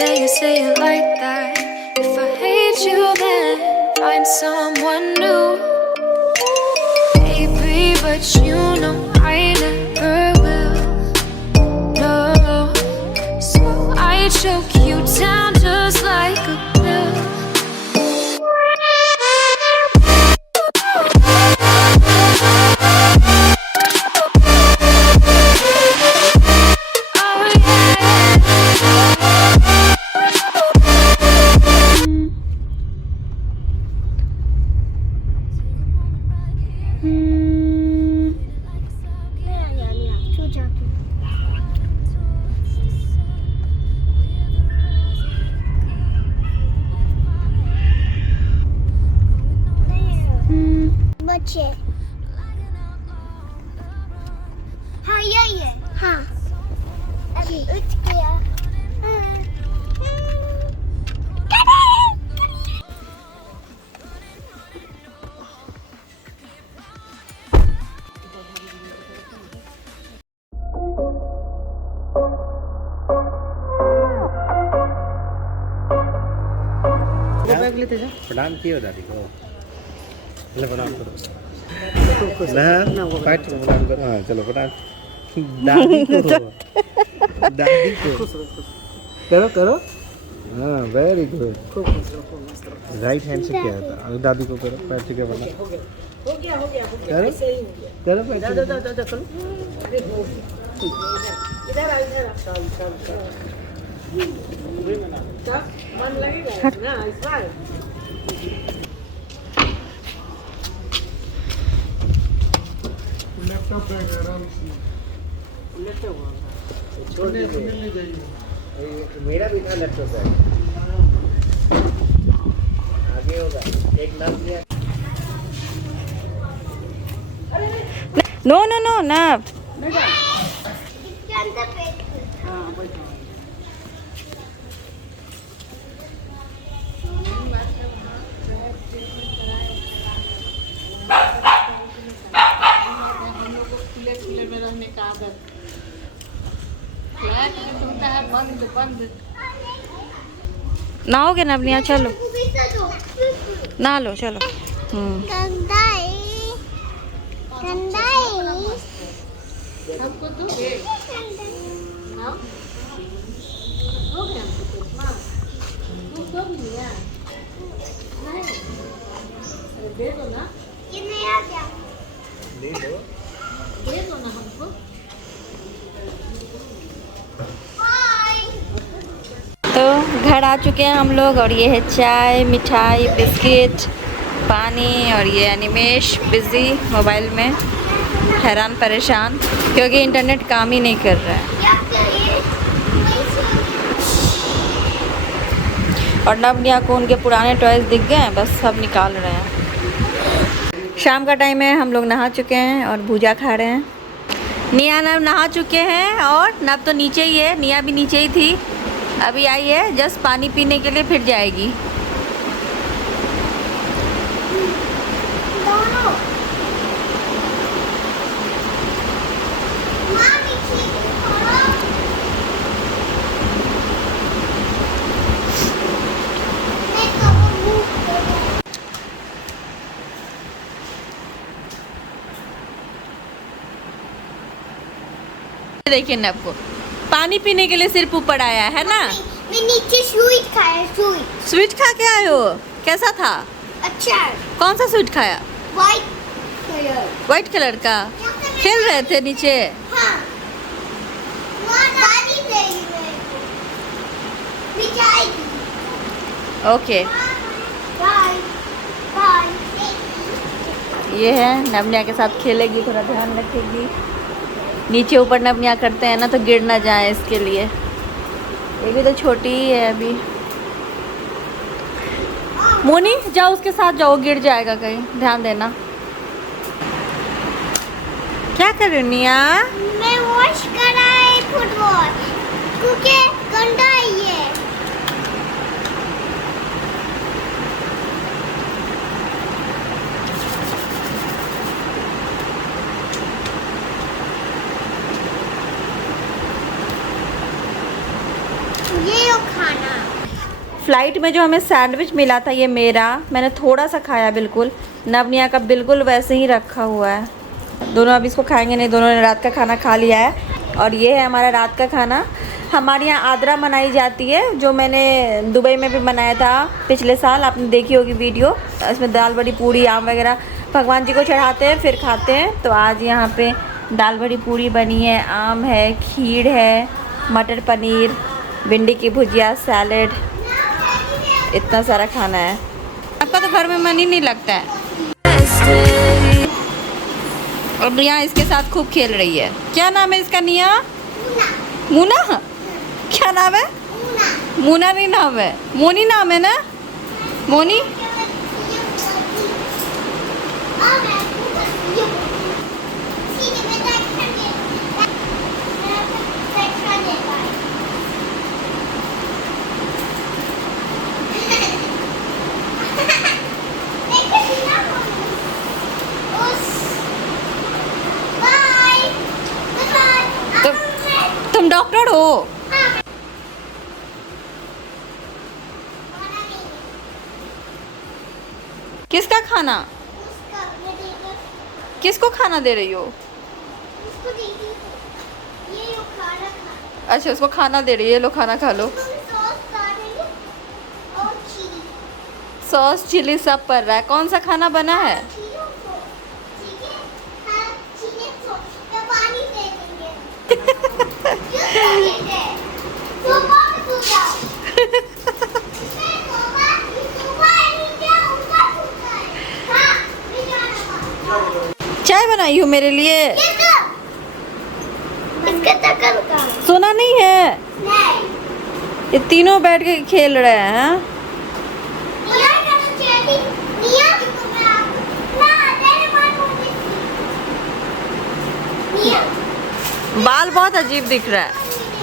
say it like that. If I hate you, then find someone new. Baby, but you know I never will. No, so I choke you down just like a pill. बच्चे हाँ यही है हाँ अभी उठ गया प्रणाम किए दादी को प्रणाम करो ना फाइट प्रणाम करो हाँ चलो प्रणाम दादी को करो करो हाँ वेरी गुड राइट हैंड से किया था अब दादी को करो पैर से क्या बना हो गया करो करो पैर से चलो इधर आ मन लगेगा ना इस बार लैपटॉप बैग आराम से लैपटॉप छोड़ मिलने जाइए मेरा भी था लैपटॉप बैग आगे होगा एक नाम दिया नो नो नो ना हाँ बैठो खुले में रहने का आदत फ्लैट में तो होता है बंद बंद नहाओगे ना अपने यहाँ चलो नहा लो चलो हमको तो दे हाँ हो गया हमको तो माँ तुम दो भी लिया नहीं अरे दे दो ना ले लो दे दो ना हमको तो घर आ चुके हैं हम लोग और ये है चाय मिठाई बिस्किट पानी और ये अनिमेश बिजी मोबाइल में हैरान परेशान क्योंकि इंटरनेट काम ही नहीं कर रहा है और नवनिया को उनके पुराने टॉयज दिख गए हैं बस सब निकाल रहे हैं। शाम का टाइम है हम लोग नहा चुके हैं और भूजा खा रहे हैं। निया नव नहा चुके हैं और नव तो नीचे ही है निया भी नीचे ही थी अभी आई है जस्ट पानी पीने के लिए फिर जाएगी। देखिए नव को पानी पीने के लिए सिर्फ ऊपर आया है ना। मैं नीचे स्वीट खाया स्वीट खा के आए हो कैसा था? अच्छा कौन सा स्वीट खाया? व्हाइट व्हाइट कलर का। खेल रहे थे नीचे। हाँ दादी देगी मिठाई ओके बाय बाय ये है नवनिया के साथ खेलेगी थोड़ा ध्यान रखेगी। नीचे ऊपर नवनिया करते हैं ना तो गिर ना जाए इसके लिए। ये भी तो छोटी ही है अभी। मोनी जाओ उसके साथ जाओ गिर जाएगा कहीं ध्यान देना। क्या कर रही हो निया? मैं वॉश करा है फुटबॉल क्योंकि गंदा है ये। ये लो खाना। फ्लाइट में जो हमें सैंडविच मिला था ये मेरा, मैंने थोड़ा सा खाया, बिल्कुल नवनिया का बिल्कुल वैसे ही रखा हुआ है। दोनों अब इसको खाएंगे नहीं, दोनों ने रात का खाना खा लिया है। और ये है हमारा रात का खाना। हमारे यहाँ आद्रा मनाई जाती है, जो मैंने दुबई में भी बनाया था पिछले साल, आपने देखी होगी वीडियो। इसमें दाल बड़ी पूड़ी आम वगैरह भगवान जी को चढ़ाते हैं फिर खाते हैं। तो आज यहाँ पे दाल बड़ी पूड़ी बनी है, आम है, खीर है, मटर पनीर, भिंडी की भुजिया, सैलेड, इतना सारा खाना है। आपका तो घर में मन ही नहीं लगता है। और निया इसके साथ खूब खेल रही है। क्या नाम है इसका निया? मुना। क्या नाम है? मुना नहीं नाम है, मोनी नाम है ना? मोनी। तुम डॉक्टर हो? किसका खाना? किसको खाना दे रही हो? अच्छा उसको खाना दे रही है, लो खाना खा लो। सॉस चिली सब पड़ रहा है। कौन सा खाना बना है? चाय बनाई हो मेरे लिए? सोना नहीं है? ये तीनों बैठ के खेल रहे हैं। बाल बहुत अजीब दिख रहा है।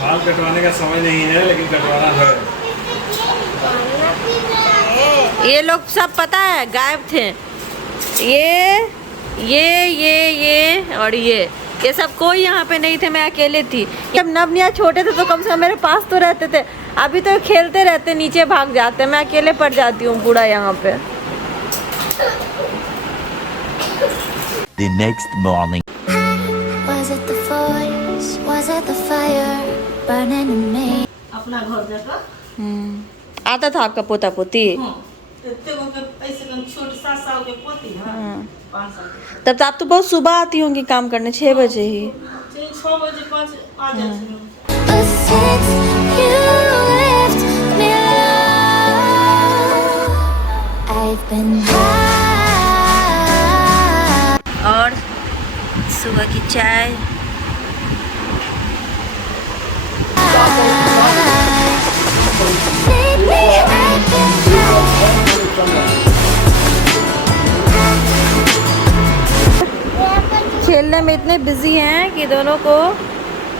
बाल कटवाने का समय नहीं है, लेकिन कटवाना है। ये लोग सब पता है गायब थे। ये और ये सब कोई यहाँ पे नहीं थे, मैं अकेले थी। जब नवनिया छोटे थे तो कम से कम मेरे पास तो रहते थे। अभी तो खेलते रहते, नीचे भाग जाते, मैं अकेले पड़ जाती हूँ पूरा यहाँ पे। The next morning. Was it the voice? Was it the fire burning in me? अपना घर जाकर आता था आपका पोता पोती? ऐसे छोटे 7 साल के पोती है, 5 साल के। तब तो आप तो बहुत सुबह आती होंगी काम करने, 6 बजे ही। 6 बजे 5 आ जाते हैं। But since you left me alone, I've been high. और सुबह की चाय। Lately I've been खेलने में इतने बिजी हैं कि दोनों को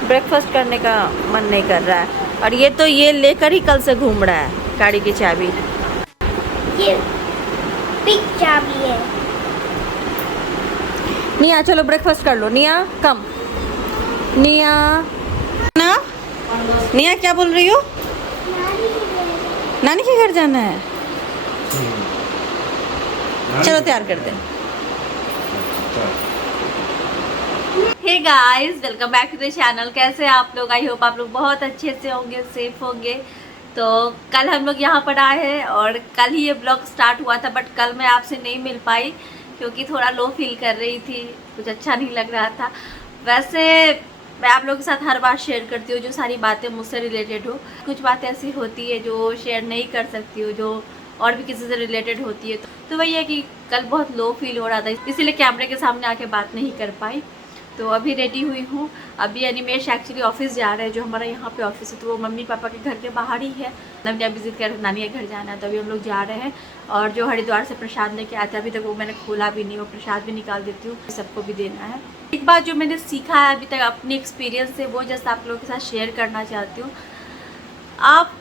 ब्रेकफास्ट करने का मन नहीं कर रहा है। और ये तो ये लेकर ही कल से घूम रहा है गाड़ी की चाबी। ये बिग चाबी है। निया चलो ब्रेकफास्ट कर लो। निया कम। निया ना, निया क्या बोल रही हो? नानी के घर जाना है? चलो तैयार करते हैं। Hey guys, welcome back to the channel. कैसे हैं आप लोग? आई होप आप लोग बहुत अच्छे से होंगे, सेफ होंगे। तो कल हम लोग यहाँ पर आए हैं और कल ही ये ब्लॉग स्टार्ट हुआ था, बट कल मैं आपसे नहीं मिल पाई क्योंकि थोड़ा लो फील कर रही थी, कुछ अच्छा नहीं लग रहा था। वैसे मैं आप लोगों के साथ हर बार शेयर करती हूँ जो सारी बातें मुझसे रिलेटेड हो। कुछ बातें ऐसी होती है जो शेयर नहीं कर सकती हूँ, जो और भी किसी से रिलेटेड होती है। तो वही है कि कल बहुत लो फील हो रहा था, इसीलिए कैमरे के सामने आके बात नहीं कर पाई। तो अभी रेडी हुई हूँ। अभी अनिमेश एक्चुअली ऑफिस जा रहे हैं, जो हमारा यहाँ पे ऑफिस है, तो वो मम्मी पापा के घर के बाहर ही है। नवनिया विजिट कर नानी के घर जाना है, तो अभी हम लोग जा रहे हैं। और जो हरिद्वार से प्रसाद लेके आया था, अभी तक वो मैंने खोला भी नहीं, वो प्रसाद भी निकाल देती हूँ, सबको भी देना है। एक बात जो मैंने सीखा है अभी तक अपनी एक्सपीरियंस से, वो जैसे आप लोगों के साथ शेयर करना चाहती हूँ। आप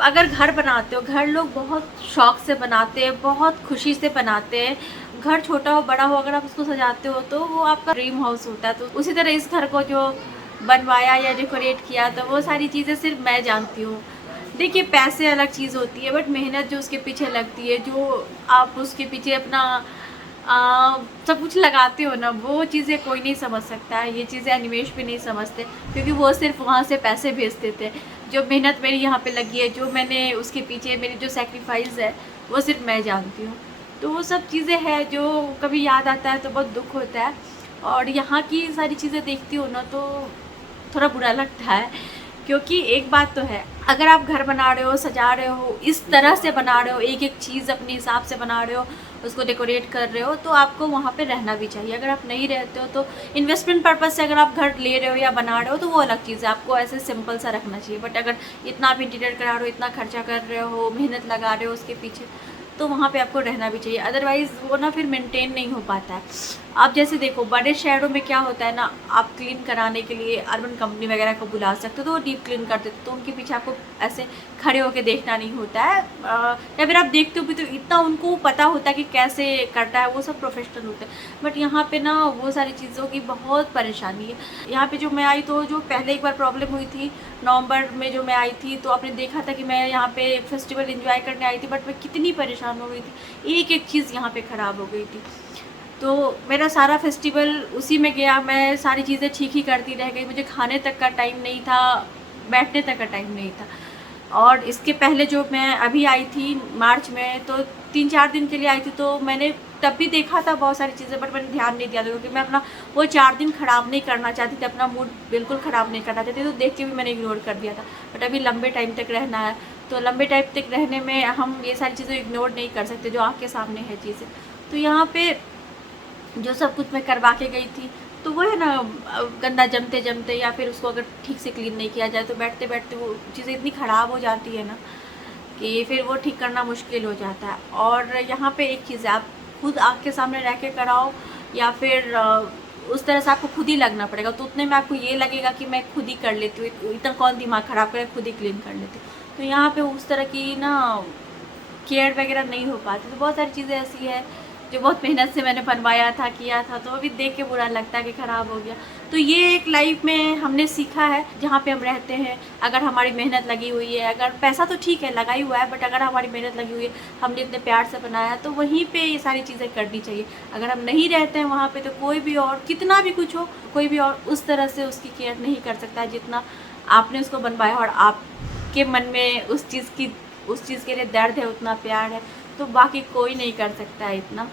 अगर घर बनाते हो, घर लोग बहुत शौक से बनाते हैं, बहुत खुशी से बनाते हैं। घर छोटा हो बड़ा हो, अगर आप उसको सजाते हो तो वो आपका ड्रीम हाउस होता है। तो उसी तरह इस घर को जो बनवाया या डेकोरेट किया, तो वो सारी चीज़ें सिर्फ मैं जानती हूँ। देखिए पैसे अलग चीज़ होती है, बट मेहनत जो उसके पीछे लगती है, जो आप उसके पीछे अपना सब कुछ लगाते हो ना, वो चीज़ें कोई नहीं समझ सकता है। ये चीज़ें अनिमेश भी नहीं समझते, क्योंकि वो सिर्फ वहाँ से पैसे भेजते थे। जो मेहनत मेरी यहाँ पे लगी है, जो मैंने उसके पीछे मेरी जो सेक्रीफाइस है, वो सिर्फ मैं जानती हूँ। तो वो सब चीज़ें हैं जो कभी याद आता है तो बहुत दुख होता है। और यहाँ की सारी चीज़ें देखती हो ना तो थोड़ा बुरा लगता है, क्योंकि एक बात तो है, अगर आप घर बना रहे हो, सजा रहे हो, इस तरह से बना रहे हो, एक एक चीज़ अपने हिसाब से बना रहे हो, उसको डेकोरेट कर रहे हो, तो आपको वहाँ पे रहना भी चाहिए। अगर आप नहीं रहते हो तो इन्वेस्टमेंट पर्पज़ से अगर आप घर ले रहे हो या बना रहे हो तो वो अलग चीज़ है, आपको ऐसे सिंपल सा रखना चाहिए। बट अगर इतना आप इंटीरियर करा रहे हो, इतना खर्चा कर रहे हो, मेहनत लगा रहे हो उसके पीछे, तो वहाँ पे आपको रहना भी चाहिए। अदरवाइज़ वो ना फिर मेंटेन नहीं हो पाता है। आप जैसे देखो बड़े शहरों में क्या होता है ना, आप क्लीन कराने के लिए अर्बन कंपनी वगैरह को बुला सकते हो, तो वो डीप क्लीन कर देते, तो उनके पीछे आपको ऐसे खड़े होकर देखना नहीं होता है। या फिर आप देखते हो भी तो इतना उनको पता होता है कि कैसे करता है, वो सब प्रोफेशनल होते हैं। बट यहाँ पे ना वो सारी चीज़ों की बहुत परेशानी है। यहाँ पे जो मैं आई तो जो पहले एक बार प्रॉब्लम हुई थी नवंबर में, जो मैं आई थी तो आपने देखा था कि मैं यहाँ पे फेस्टिवल एंजॉय करने आई थी, बट मैं कितनी परेशान हो गई थी, एक एक चीज़ यहाँ पे ख़राब हो गई थी। तो मेरा सारा फेस्टिवल उसी में गया, मैं सारी चीज़ें ठीक ही करती रह गई, मुझे खाने तक का टाइम नहीं था, बैठने तक का टाइम नहीं था। और इसके पहले जो मैं अभी आई थी मार्च में, तो 3-4 दिन के लिए आई थी, तो मैंने तब भी देखा था बहुत सारी चीज़ें, बट मैंने ध्यान नहीं दिया था, क्योंकि मैं अपना वो 4 दिन ख़राब नहीं करना चाहती थी, अपना मूड बिल्कुल ख़राब नहीं करना चाहती, तो देख के भी मैंने इग्नोर कर दिया था। बट अभी लंबे टाइम तक रहना है, तो लंबे टाइम तक रहने में हम ये सारी चीज़ें इग्नोर नहीं कर सकते जो आँख के सामने है चीज़ें। तो यहाँ पे जो सब कुछ मैं करवा के गई थी, तो वो है ना गंदा जमते जमते, या फिर उसको अगर ठीक से क्लीन नहीं किया जाए तो बैठते बैठते वो चीज़ें इतनी ख़राब हो जाती है ना कि फिर वो ठीक करना मुश्किल हो जाता है। और यहाँ पे एक चीज़ है, आप खुद आँख के सामने रह के कराओ या फिर उस तरह से आपको खुद ही लगना पड़ेगा, तो उतने में आपको ये लगेगा कि मैं खुद ही कर लेती हूँ, इतना कौन दिमाग ख़राब करे, खुद ही क्लीन कर लेती हूँ। तो यहाँ पे उस तरह की ना केयर वगैरह नहीं हो पाती। तो बहुत सारी चीज़ें ऐसी है जो बहुत मेहनत से मैंने बनवाया था, किया था, तो अभी देख के बुरा लगता है कि ख़राब हो गया। तो ये एक लाइफ में हमने सीखा है, जहाँ पे हम रहते हैं, अगर हमारी मेहनत लगी हुई है, अगर पैसा तो ठीक है लगा ही हुआ है, बट अगर हमारी मेहनत लगी हुई है, हमने इतने प्यार से बनाया, तो वहीं पे ये सारी चीज़ें करनी चाहिए। अगर हम नहीं रहते हैं वहाँ पे, तो कोई भी और कितना भी कुछ हो, कोई भी और उस तरह से उसकी केयर नहीं कर सकता है जितना आपने उसको बनवाया, और आपके मन में उस चीज़ के लिए दर्द है, उतना प्यार है, तो बाकी कोई नहीं कर सकता है इतना।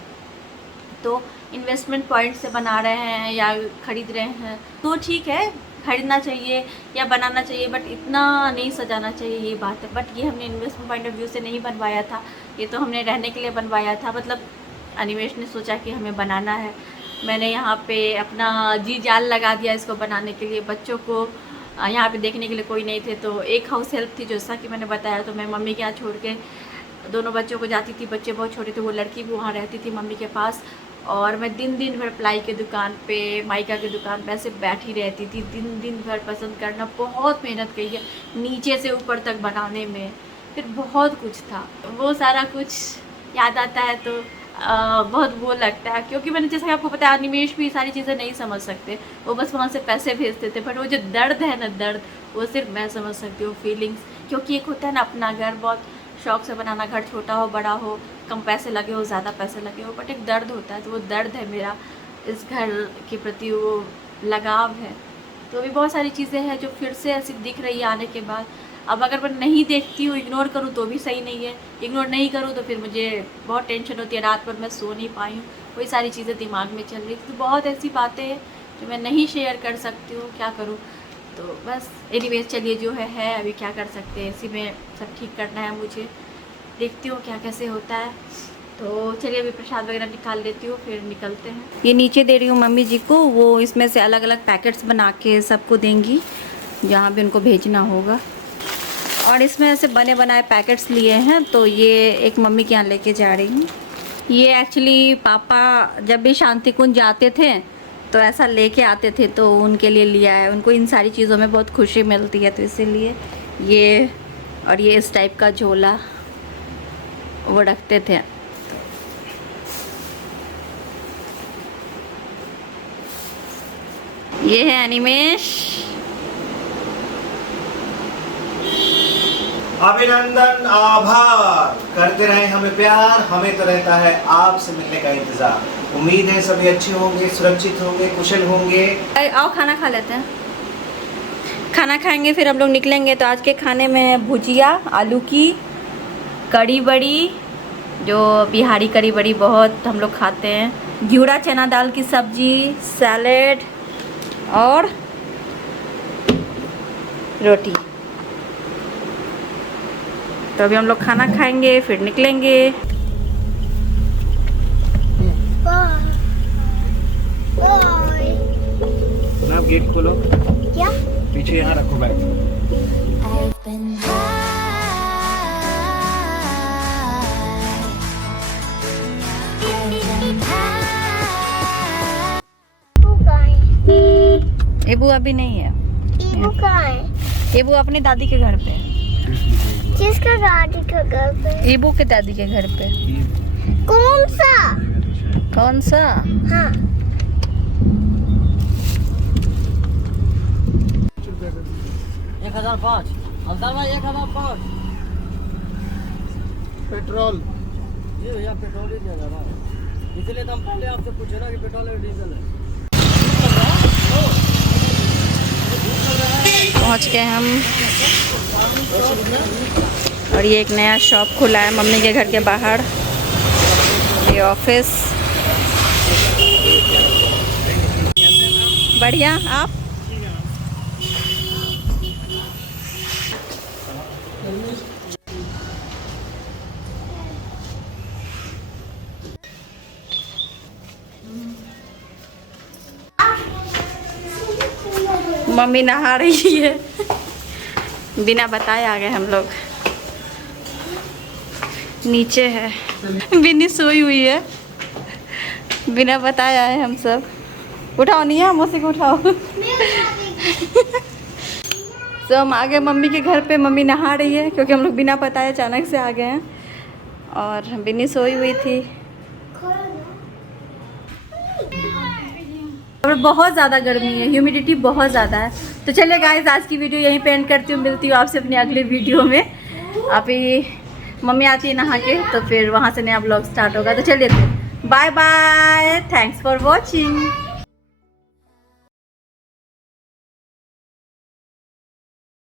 तो इन्वेस्टमेंट पॉइंट से बना रहे हैं या ख़रीद रहे हैं तो ठीक है, खरीदना चाहिए या बनाना चाहिए, बट इतना नहीं सजाना चाहिए, ये बात है। बट ये हमने इन्वेस्टमेंट पॉइंट ऑफ व्यू से नहीं बनवाया था, ये तो हमने रहने के लिए बनवाया था। मतलब अनिमेश ने सोचा कि हमें बनाना है, मैंने यहाँ पे अपना जी जान लगा दिया इसको बनाने के लिए। बच्चों को यहाँ पे देखने के लिए कोई नहीं थे, तो एक हाउस हेल्प थी जैसा कि मैंने बताया, तो मैं मम्मी के यहाँ छोड़ के दोनों बच्चों को जाती थी। बच्चे बहुत छोटे थे, वो लड़की भी वहाँ रहती थी मम्मी के पास, और मैं दिन भर प्लाई के दुकान पे, माइका की दुकान पे ऐसे बैठी रहती थी, दिन भर पसंद करना। बहुत मेहनत की है नीचे से ऊपर तक बनाने में, फिर बहुत कुछ था, वो सारा कुछ याद आता है तो बहुत वो लगता है। क्योंकि मैंने जैसा कि आपको पता है, अनिमेश भी सारी चीज़ें नहीं समझ सकते, वो बस वहाँ से पैसे भेजते थे, बट वो जो दर्द है ना, दर्द वो सिर्फ मैं समझ सकती हूँ, फीलिंग्स। क्योंकि एक होता है ना अपना घर, बहुत शौक से बनाना, घर छोटा हो बड़ा हो, कम पैसे लगे हो ज़्यादा पैसे लगे हो, बट एक दर्द होता है, तो वो दर्द है मेरा, इस घर के प्रति वो लगाव है। तो अभी बहुत सारी चीज़ें हैं जो फिर से ऐसी दिख रही है आने के बाद। अब अगर मैं नहीं देखती हूँ, इग्नोर करूँ तो भी सही नहीं है, इग्नोर नहीं करूँ तो फिर मुझे बहुत टेंशन होती है, रात भर मैं सो नहीं पाई हूँ, वही सारी चीज़ें दिमाग में चल रही थी। तो बहुत ऐसी बातें हैं जो मैं नहीं शेयर कर सकती हूँ, क्या करूँ। तो बस एनीवेज चलिए, जो है अभी क्या कर सकते हैं, इसी में सब ठीक करना है मुझे, देखती हूँ क्या कैसे होता है। तो चलिए अभी प्रसाद वगैरह निकाल लेती हूँ, फिर निकलते हैं। ये नीचे दे रही हूँ मम्मी जी को, वो इसमें से अलग अलग पैकेट्स बना के सबको देंगी जहाँ भी उनको भेजना होगा। और इसमें ऐसे बने बनाए पैकेट्स लिए हैं, तो ये एक मम्मी के यहाँ लेके जा रही हूँ। ये एक्चुअली पापा जब भी शांति कुंज जाते थे तो ऐसा लेके आते थे, तो उनके लिए लिया है। उनको इन सारी चीज़ों में बहुत खुशी मिलती है, तो इसीलिए ये, और ये इस टाइप का झोला वो रखते थे। ये है अनिमेश, अभिनंदन, आभार। करते रहे हमें प्यार, हमें तो रहता है आपसे मिलने का इंतजार। उम्मीद है सभी अच्छे होंगे, सुरक्षित होंगे, कुशल होंगे। आओ खाना खा लेते हैं। खाना खाएंगे फिर हम लोग निकलेंगे। तो आज के खाने में है भुजिया आलू की, कड़ी बड़ी, जो बिहारी कड़ी बड़ी बहुत हम लोग खाते हैं, घिउड़ा चना दाल की सब्जी, सैलेड और रोटी। तो अभी हम लोग खाना खाएंगे फिर निकलेंगे। आप गेट खोलो, क्या? पीछे यहाँ रखो bag. I've been high. I've been high. ईबू कहाँ है? एबू अभी नहीं है, ईबू कहाँ है? एबू अपनी दादी के घर पे। किसका दादी का घर पे? एबू के दादी के घर पे। कौन सा? कौन सा? हाँ। 1005 हल्दार भाई 1005 पेट्रोल जी भैया पेट्रोल ही नहीं लगा इसलिए तो हम पहले आपसे पूछे ना कि पेट्रोल है डीजल है। पहुंच गए हम और ये एक नया शॉप खुला है मम्मी के घर के बाहर, ये ऑफिस। बढ़िया। आप मम्मी नहा रही है, बिना बताए आ गए हम लोग। नीचे है, बिन्नी सोई हुई है, बिना बताए आए हम सब। उठाओ नहीं है मौसी को, उठाओ। तो हम आ गए मम्मी के घर पे। मम्मी नहा रही है क्योंकि हम लोग बिना बताए अचानक से आ गए हैं और बिन्नी सोई हुई थी। और बहुत ज़्यादा गर्मी है, ह्यूमिडिटी बहुत ज़्यादा है। तो चलिए गाइस, आज की वीडियो यहीं पे एंड करती हूँ। मिलती हूँ आपसे अपनी अगले वीडियो में। अभी मम्मी आती है नहा के, तो फिर वहाँ से नया ब्लॉग स्टार्ट होगा। तो चलिए फिर bye bye, thanks for watching.